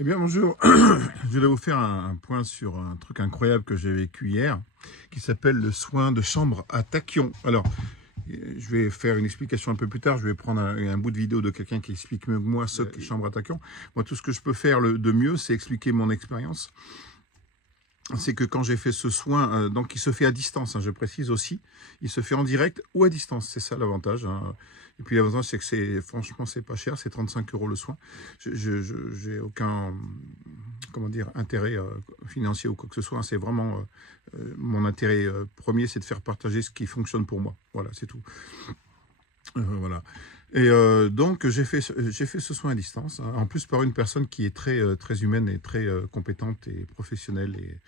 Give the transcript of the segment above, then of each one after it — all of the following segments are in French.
Eh bien, bonjour. Je voulais vous faire un point sur un truc incroyable que j'ai vécu hier, qui s'appelle le soin de chambre à tachyon. Alors, je vais faire une explication un peu plus tard. Je vais prendre un bout de vidéo de quelqu'un qui explique mieux que moi ce qu'est chambre à tachyon. Moi, tout ce que je peux faire de mieux, c'est expliquer mon expérience. C'est que quand j'ai fait ce soin, donc il se fait à distance, hein, je précise aussi, il se fait en direct ou à distance, c'est ça l'avantage. Hein. Et puis l'avantage, c'est que franchement, c'est pas cher, c'est 35 € le soin. J'ai aucun, comment dire, intérêt financier ou quoi que ce soit. Hein. C'est vraiment mon intérêt premier, c'est de faire partager ce qui fonctionne pour moi. Voilà, c'est tout. Voilà. Et donc, j'ai fait ce soin à distance, hein, en plus par une personne qui est très humaine et très compétente et professionnelle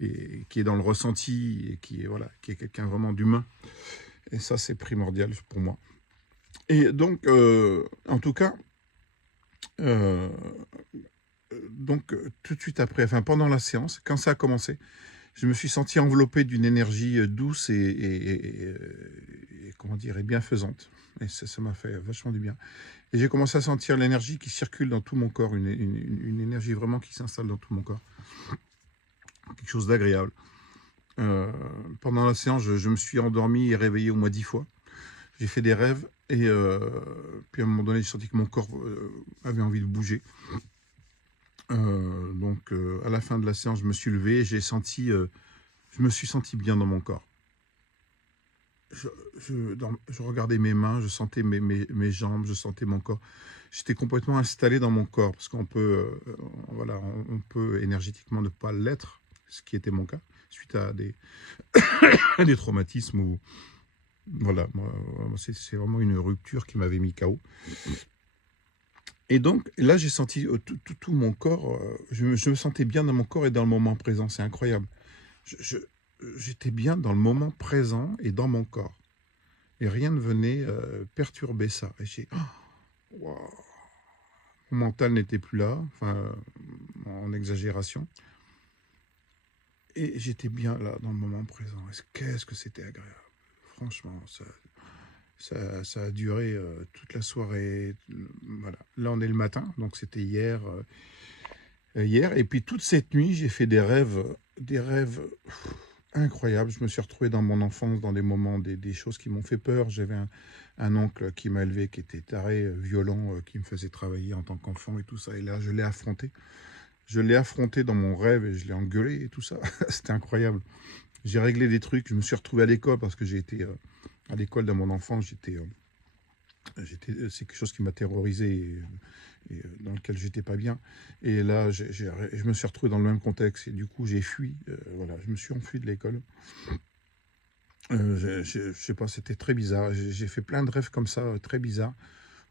et qui est dans le ressenti et qui est, voilà, qui est quelqu'un vraiment d'humain. Et ça, c'est primordial pour moi. Et donc, en tout cas, euh, tout de suite après, enfin pendant la séance, quand ça a commencé, je me suis senti enveloppé d'une énergie douce et comment dire, et bienfaisante. Et ça m'a fait vachement du bien. Et j'ai commencé à sentir l'énergie qui circule dans tout mon corps, une énergie vraiment qui s'installe dans tout mon corps. Quelque chose d'agréable. Pendant la séance, je me suis endormi et réveillé au moins 10 fois. J'ai fait des rêves et puis à un moment donné, j'ai senti que mon corps avait envie de bouger. À la fin de la séance, je me suis levé et je me suis senti bien dans mon corps. Je regardais mes mains, je sentais mes jambes, je sentais mon corps. J'étais complètement installé dans mon corps, parce qu'on peut, voilà, on peut énergétiquement ne pas l'être, ce qui était mon cas, suite à des traumatismes. Voilà, c'est vraiment une rupture qui m'avait mis KO. Et donc, là, j'ai senti tout mon corps, je me sentais bien dans mon corps et dans le moment présent, c'est incroyable. J'étais bien dans le moment présent et dans mon corps. Et rien ne venait perturber ça. Et wow, mon mental n'était plus là, enfin, en exagération. Et j'étais bien là, dans le moment présent. Qu'est-ce que c'était agréable. Franchement, ça a duré toute la soirée. Voilà. Là, on est le matin, donc c'était hier. Hier. Et puis toute cette nuit, j'ai fait des rêves incroyables. Je me suis retrouvé dans mon enfance, dans des moments, des choses qui m'ont fait peur. J'avais un oncle qui m'a élevé, qui était taré, violent, qui me faisait travailler en tant qu'enfant et tout ça. Et là, je l'ai affronté. Je l'ai affronté dans mon rêve et je l'ai engueulé et tout ça. C'était incroyable. J'ai réglé des trucs. Je me suis retrouvé à l'école parce que j'ai été à l'école dans mon enfance. C'est quelque chose qui m'a terrorisé et dans lequel j'étais pas bien. Et là, je me suis retrouvé dans le même contexte et du coup, j'ai fui. Voilà, je me suis enfui de l'école. Je sais pas, c'était très bizarre. J'ai fait plein de rêves comme ça, très bizarres,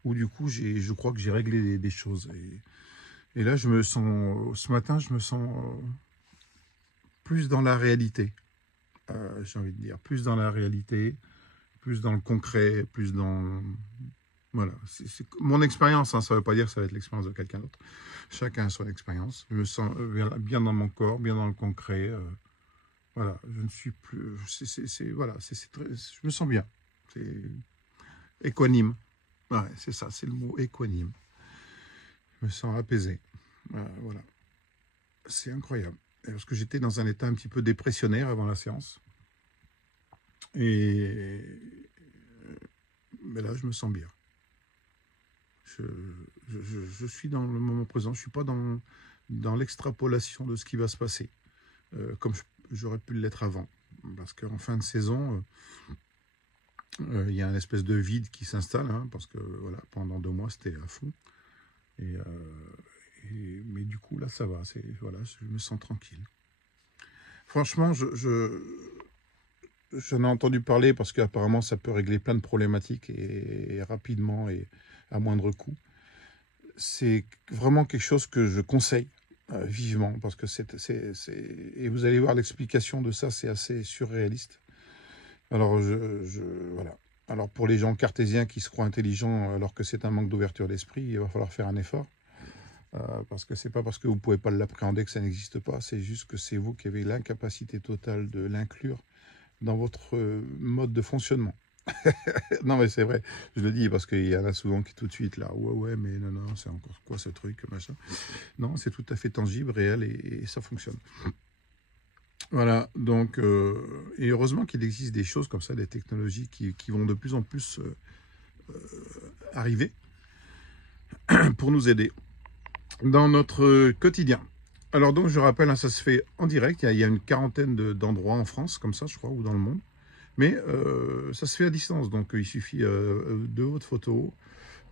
où du coup, je crois que j'ai réglé des choses. Et là, ce matin, je me sens plus dans la réalité. J'ai envie de dire, plus dans la réalité, plus dans le concret, plus dans... Voilà, c'est mon expérience, hein, ça ne veut pas dire que ça va être l'expérience de quelqu'un d'autre. Chacun a son expérience. Je me sens bien dans mon corps, bien dans le concret. Voilà, je ne suis plus... voilà, je me sens bien. C'est équanime. Ouais, c'est ça, c'est le mot équanime. Je me sens apaisé. Voilà, c'est incroyable. Parce que j'étais dans un état un petit peu dépressionnaire avant la séance. Et mais là, je me sens bien. Je, je suis dans le moment présent. Je ne suis pas dans l'extrapolation de ce qui va se passer, comme j'aurais pu l'être avant. Parce qu'en fin de saison, il y a une espèce de vide qui s'installe, hein, parce que voilà, pendant 2 mois, c'était à fond. Et, mais du coup, là, ça va. Voilà, je me sens tranquille. Franchement, j'en ai entendu parler parce qu'apparemment, ça peut régler plein de problématiques et rapidement et à moindre coût. C'est vraiment quelque chose que je conseille vivement parce que et vous allez voir l'explication de ça, c'est assez surréaliste. Alors, voilà. Alors, pour les gens cartésiens qui se croient intelligents alors que c'est un manque d'ouverture d'esprit, il va falloir faire un effort. Parce que c'est pas parce que vous pouvez pas l'appréhender que ça n'existe pas, c'est juste que c'est vous qui avez l'incapacité totale de l'inclure dans votre mode de fonctionnement. Non, mais c'est vrai, je le dis parce qu'il y en a souvent qui tout de suite là, ouais, mais non, c'est encore quoi ce truc, machin. Non, c'est tout à fait tangible, réel et ça fonctionne. Voilà, donc, et heureusement qu'il existe des choses comme ça, des technologies qui vont de plus en plus arriver pour nous aider dans notre quotidien. Alors donc, je rappelle, hein, ça se fait en direct, il y a une quarantaine d'endroits en France, comme ça, je crois, ou dans le monde. Mais ça se fait à distance, donc il suffit de votre photo,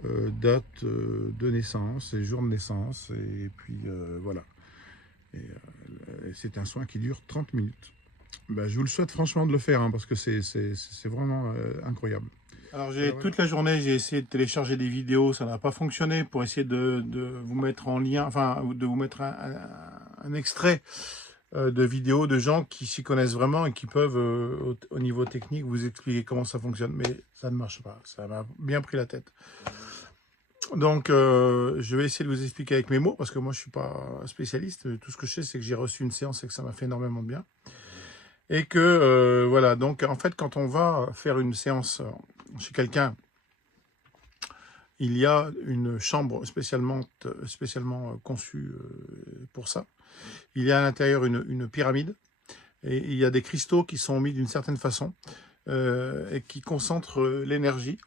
date de naissance et jour de naissance, et puis voilà. Et c'est un soin qui dure 30 minutes. Ben, je vous le souhaite franchement de le faire, hein, parce que c'est vraiment incroyable. Alors toute la journée, j'ai essayé de télécharger des vidéos, ça n'a pas fonctionné, pour essayer de vous mettre en lien, enfin, de vous mettre un extrait de vidéos de gens qui s'y connaissent vraiment et qui peuvent, au niveau technique, vous expliquer comment ça fonctionne. Mais ça ne marche pas, ça m'a bien pris la tête. Donc, je vais essayer de vous expliquer avec mes mots, parce que moi, je ne suis pas spécialiste. Tout ce que je sais, c'est que j'ai reçu une séance et que ça m'a fait énormément de bien. Et que, voilà, donc, en fait, quand on va faire une séance chez quelqu'un, il y a une chambre spécialement conçue pour ça. Il y a à l'intérieur une pyramide, et il y a des cristaux qui sont mis d'une certaine façon et qui concentrent l'énergie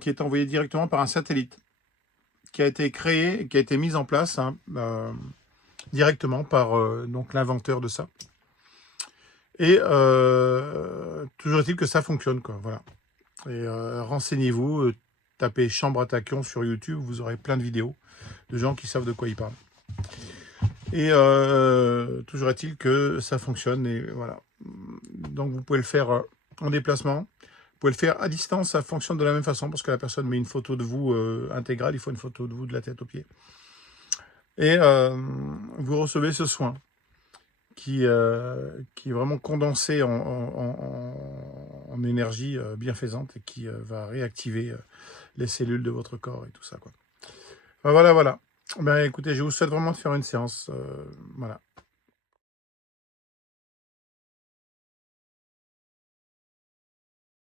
qui est envoyée directement par un satellite qui a été créé, qui a été mis en place hein, directement par donc l'inventeur de ça. Et toujours est-il que ça fonctionne, quoi. Voilà. Et renseignez-vous, tapez Chambre à tachyon sur YouTube, vous aurez plein de vidéos de gens qui savent de quoi ils parlent. Et toujours est-il que ça fonctionne, et voilà. Donc vous pouvez le faire en déplacement, vous pouvez le faire à distance, ça fonctionne de la même façon, parce que la personne met une photo de vous intégrale, il faut une photo de vous de la tête aux pieds. Et vous recevez ce soin qui est vraiment condensé en énergie bienfaisante et qui va réactiver les cellules de votre corps et tout ça, quoi. Enfin, voilà. Ben, écoutez, je vous souhaite vraiment de faire une séance. Voilà.